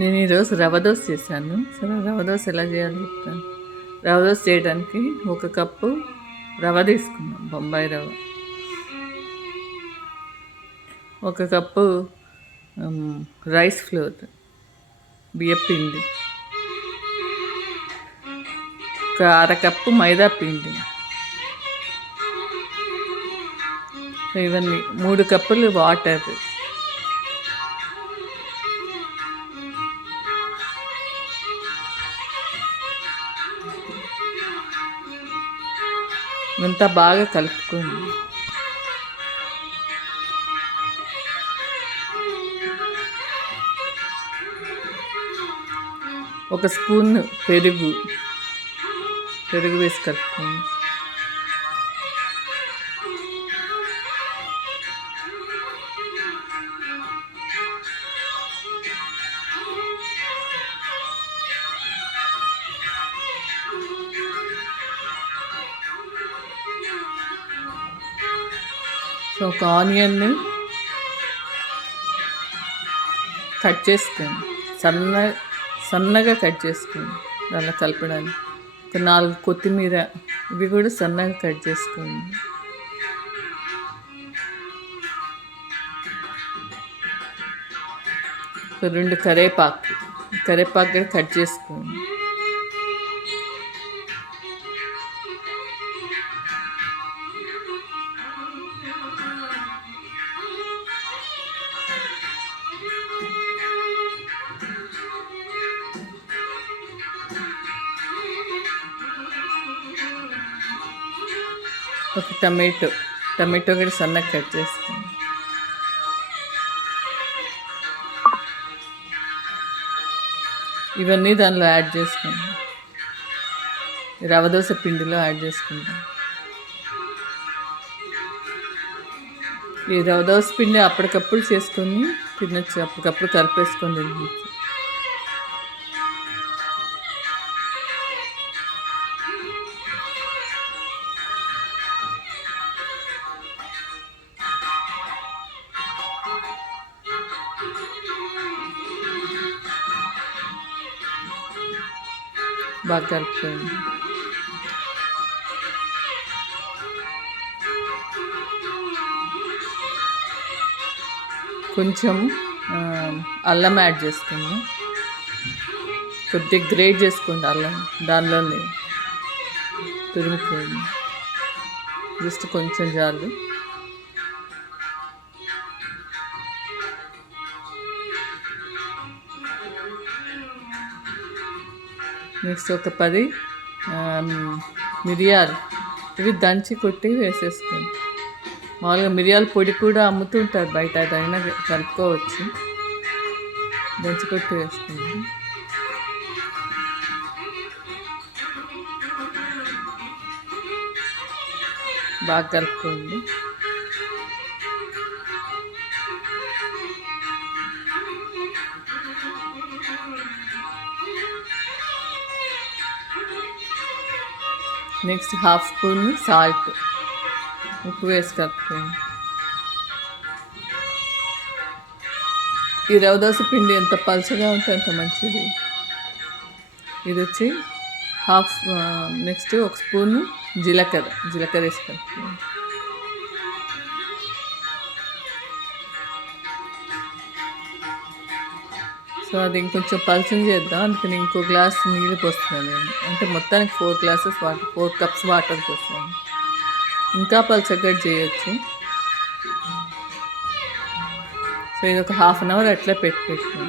నేను ఈరోజు రవ్వ దోశ చేశాను. సరే రవ్వ దోశ ఎలా చేయాలో చెప్తాను. రవ్వ దోశ చేయడానికి 1 కప్పు రవ్వ తీసుకున్నాం, బొంబాయి రవ్వ. 1 కప్పు రైస్ ఫ్లోర్, బియ్యపిండి. 1/2 కప్పు మైదా పిండి. ఇవన్నీ 3 కప్పులు వాటర్. ఇవంతా బాగా కలుపుకోండి. ఒక స్పూన్ పెరుగు వేసి కలుపుకోండి. సో ఒక ఆనియన్ని కట్ చేసుకోండి, సన్నగా కట్ చేసుకోండి దానిలో కలపడానికి. ఒక 4 కొత్తిమీర, ఇవి కూడా సన్నగా కట్ చేసుకోండి. ఒక 2 కరివేపాకు కూడా కట్ చేసుకోండి. ఒక టమాటో కూడా సన్నగా కట్ చేసుకోండి. ఇవన్నీ దానిలో యాడ్ చేసుకోండి, రవ్వ దోశ పిండిలో యాడ్ చేసుకుంటాం. ఈ రవ్వ దోశ పిండి అప్పటికప్పుడు చేసుకొని తినచ్చు, అప్పటికప్పుడు కలిపేసుకొని తినచ్చు. బాగా కలుపుకోండి. కొంచెం అల్లం యాడ్ చేసుకోండి, కొద్దిగా గ్రేట్ చేసుకోండి అల్లం, దానిలోనే తురుముకోండి, జస్ట్ కొంచెం చాలు. నెక్స్ట్ ఒక 10 మిరియాలు, ఇవి దంచి కొట్టి వేసేసుకోండి. మామూలుగా మిరియాల పొడి కూడా అమ్ముతుంటారు బయట, అదైనా కలుపుకోవచ్చు. దంచి కొట్టి వేసుకోండి. బాగా కలుపుకోండి. నెక్స్ట్ 1/2 స్పూన్ సాల్ట్, ఉప్పు వేసి కలుపుకోండి. ఈ రవ్వ దోశ పిండి ఎంత పలుచగా ఉంటే అంత మంచిది. ఇది వచ్చి నెక్స్ట్ 1 స్పూను జీలకర్ర వేసి కలుపుకోండి. సో అది ఇంకొంచెం పలుచగా చేద్దాం, అందుకని ఇంకో గ్లాస్ నీళ్ళు పోస్తున్నాను నేను. అంటే మొత్తానికి 4 కప్స్ వాటర్ పోస్తున్నాను. ఇంకా పలుచగా చేయొచ్చు. సో ఇది ఒక 1/2 అవర్ అట్లా పెట్టుకోండి.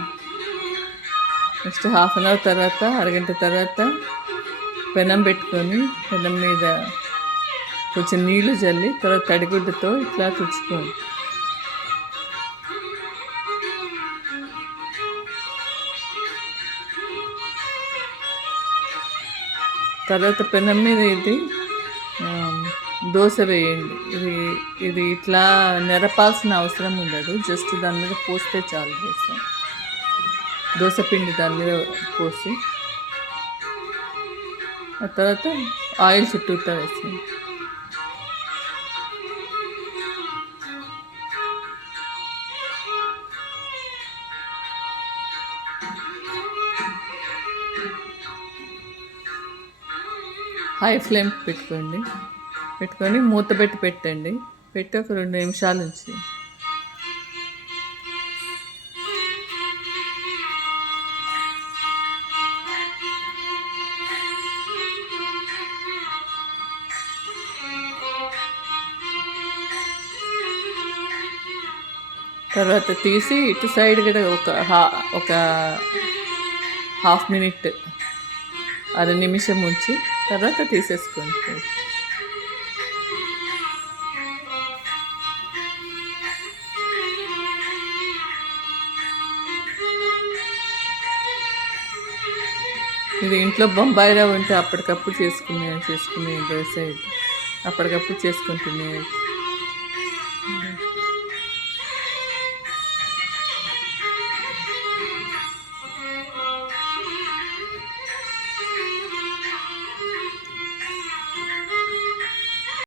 నెక్స్ట్ 1/2 అవర్ తర్వాత, అరగంట తర్వాత పెనం పెట్టుకొని, పెనం మీద కొంచెం నీళ్ళు జల్లి తర్వాత తడిగుడ్డతో ఇట్లా తుడుచుకోండి. తర్వాత పెనం మీద ఇది దోశ వేయండి. ఇది ఇట్లా నెరపాల్సిన అవసరం ఉండదు, జస్ట్ దాని మీద పోస్తే చాలు. దోశ పిండి దాని మీద పోసి ఆ తర్వాత ఆయిల్ చుట్టూతా వేసేయండి. హై ఫ్లేమ్ పెట్టుకోండి. పెట్టుకొని మూత పెట్టి పెట్టండి. పెట్టి ఒక 2 నిమిషాల నుంచి తర్వాత తీసి ఇటు సైడ్ కూడా ఒక హాఫ్ మినిట్, అర నిమిషం ఉంచి తర్వాత తీసేసుకోండి. ఇది ఇంట్లో బొంబాయి రవ్వ ఉంటే అప్పటికప్పుడు చేసుకునే దోశ ఇది. అప్పటికప్పుడు చేసుకొని తినేది.